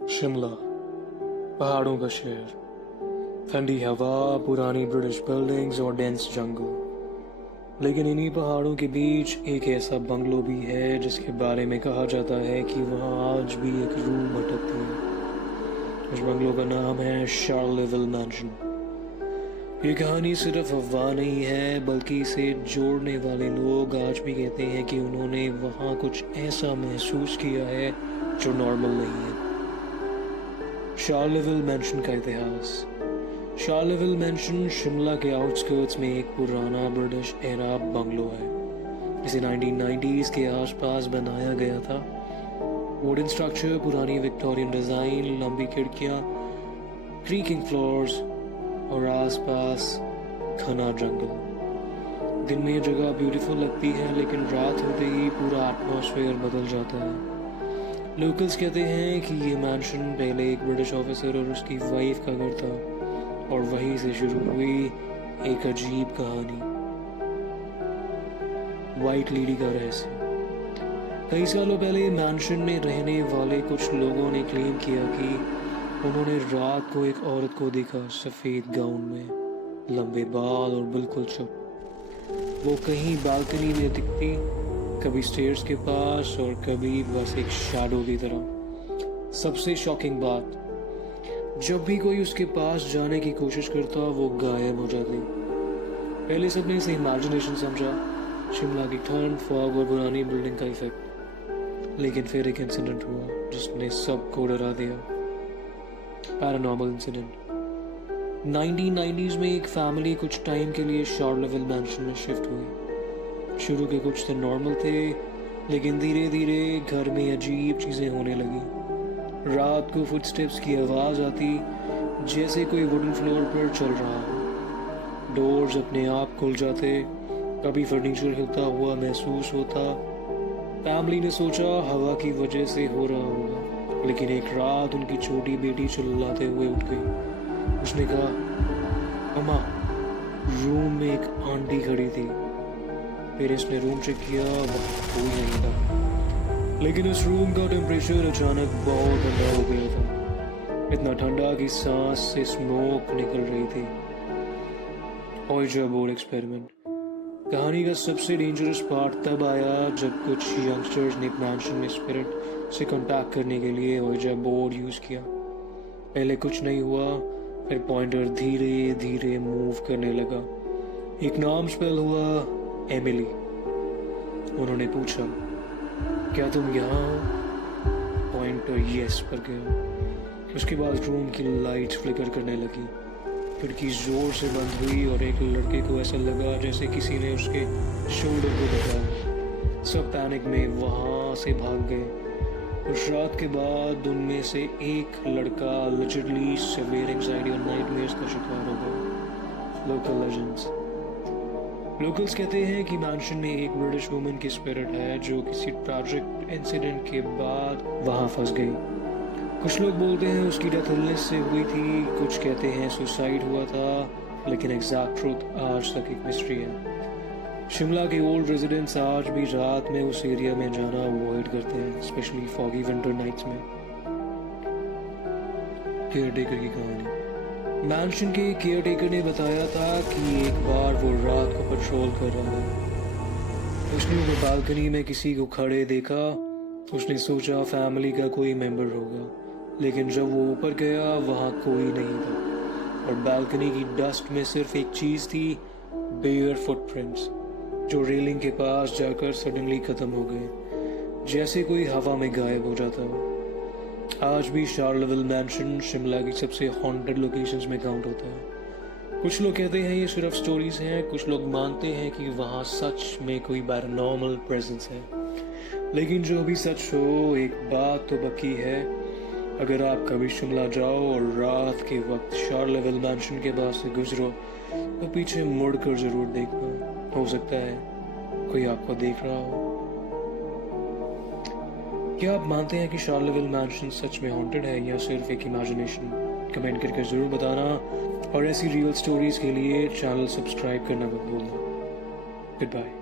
शिमला, पहाड़ों का शहर, ठंडी हवा, पुरानी ब्रिटिश बिल्डिंग्स और डेंस जंगल। लेकिन इन्हीं पहाड़ों के बीच एक ऐसा बंगलो भी है जिसके बारे में कहा जाता है कि वहाँ आज भी एक रूह भटकती है। उस बंगलो का नाम है शार्लेविल मैंशन। ये कहानी सिर्फ अफवाह नहीं है, बल्कि इसे जोड़ने वाले लोग आज भी कहते हैं कि उन्होंने वहाँ कुछ ऐसा महसूस किया है जो नॉर्मल नहीं है। शार्लेविल मैंशन का इतिहास। शार्लेविल मैंशन शिमला के आउटस्कर्ट्स में एक पुराना ब्रिटिश एरा बंगलो है। इसे 1990s के आसपास बनाया गया था। वुडन स्ट्रक्चर, पुरानी विक्टोरियन डिजाइन, लंबी खिड़कियां, क्रीकिंग फ्लोर्स और आसपास घना जंगल। दिन में ये जगह ब्यूटीफुल लगती है, लेकिन रात होते ही पूरा एटमॉस्फेयर बदल जाता है। लोकल्स कहते हैं कि ये मैंशन पहले एक ब्रिटिश ऑफिसर और उसकी वाइफ का घर था, और वहीं से शुरू हुई एक अजीब कहानी, व्हाइट लेडी का रहस्य। कई सालों पहले मैंशन में रहने वाले कुछ लोगों ने क्लेम किया कि उन्होंने रात को एक औरत को देखा, सफेद गाउन में, लंबे बाल और बिल्कुल चुप। वो कहीं बालकनी में दिखती, कभी स्टेयर्स के पास और कभी बस एक शैडो की तरह। सबसे शॉकिंग बात, जब भी कोई उसके पास जाने की कोशिश करता वो गायब हो जाती। पहले सबने इसे इमेजिनेशन समझा, शिमला की ठंड, फॉग और पुरानी बिल्डिंग का इफेक्ट। लेकिन फिर एक इंसिडेंट हुआ जिसने सबको डरा दिया। Paranormal incident. 1990s में एक फैमिली कुछ टाइम के लिए शार्लेविल मैंशन में शिफ्ट हुई। शुरू के कुछ दिन नॉर्मल थे, लेकिन धीरे धीरे घर में अजीब चीजें होने लगी। रात को फुटस्टेप्स की आवाज आती, जैसे कोई वुडन फ्लोर पर चल रहा हो। डोर्स अपने आप खुल जाते, कभी फर्नीचर हिलता हुआ महसूस होता। फैमिली ने सोचा हवा की वजह से हो रहा होगा, लेकिन एक रात उनकी छोटी बेटी चिल्लाते हुए उठ गई। उसने कहा, अम्मा, रूम में एक आंटी खड़ी थी। फिर इसने रूम चेक किया, वहाँ कोई नहीं था। लेकिन उस रूम का टेम्परेचर अचानक बहुत ठंडा हो गया था, इतना ठंडा कि सांस से स्मोक निकल रही थी। ओइजा बोर्ड एक्सपेरिमेंट। कहानी का सबसे डेंजरस पार्ट तब आया जब कुछ यंगस्टर्स ने मैंशन में स्पिरिट से कांटेक्ट करने के लिए ओइजा बोर्ड यूज किया। पहले कुछ नहीं हुआ, फिर पॉइंटर धीरे धीरे मूव करने लगा। एक नाम स्पेल हुआ, एमिली। उन्होंने पूछा, क्या तुम यहाँ हो? पॉइंटर यस पर गया। उसके बाद रूम की लाइट्स फ्लिकर करने लगी, खिड़की जोर से बंद हुई और एक लड़के को ऐसा लगा जैसे किसी ने उसके शोल्डर को दबाया। सब पैनिक में वहां से भाग गए। उस रात के बाद उनमें से एक लड़का लिटरली सिवियर एंजाइटी और नाइटमेयर्स का शिकार हो गया। Local legends. लोकल्स कहते हैं कि मैंशन में एक ब्रिटिश वुमन की स्पिरिट है जो किसी ट्रैजिक इंसिडेंट के बाद वहां फंस गई। कुछ लोग बोलते हैं उसकी डेथ इलनेस से हुई थी, कुछ कहते हैं सुसाइड हुआ था, लेकिन एग्जैक्ट ट्रूथ आज तक एक मिस्ट्री है। शिमला के ओल्ड रेजिडेंट्स आज भी रात में उस एरिया में जाना अवॉइड करते हैं, स्पेशली फॉगी विंटर नाइट्स में। केयरटेकर की कहानी। मैंशन के केयरटेकर ने बताया था कि एक बार वो रात को पेट्रोल कर रहा था। उसने वो बालकनी में किसी को खड़े देखा। उसने सोचा फैमिली का कोई मेंबर होगा, लेकिन जब वो ऊपर गया वहाँ कोई नहीं था, और बालकनी की डस्ट में सिर्फ एक चीज थी, बेयर फुटप्रिंट्स, जो रेलिंग के पास जाकर सडनली खत्म हो गए, जैसे कोई हवा में गायब हो जाता हो। आज भी शार्लेविल मैंशन शिमला की सबसे हॉन्टेड लोकेशंस में काउंट होता है। कुछ लोग कहते हैं ये सिर्फ स्टोरीज हैं, कुछ लोग मानते हैं कि वहाँ सच में कोई पैरानॉर्मल प्रेजेंस है। लेकिन जो भी सच हो, एक बात तो पक्की है, अगर आप कभी शिमला जाओ और रात के वक्त शार्लेविल मैंशन के पास से गुजरो तो पीछे मुड़कर जरूर देखना। हो सकता है कोई आपको देख रहा हो। क्या आप मानते हैं कि शार्लेविल मैंशन सच में हॉन्टेड है या सिर्फ एक इमेजिनेशन? कमेंट करके जरूर बताना, और ऐसी रियल स्टोरीज के लिए चैनल सब्सक्राइब करना मत भूलना। Good bye.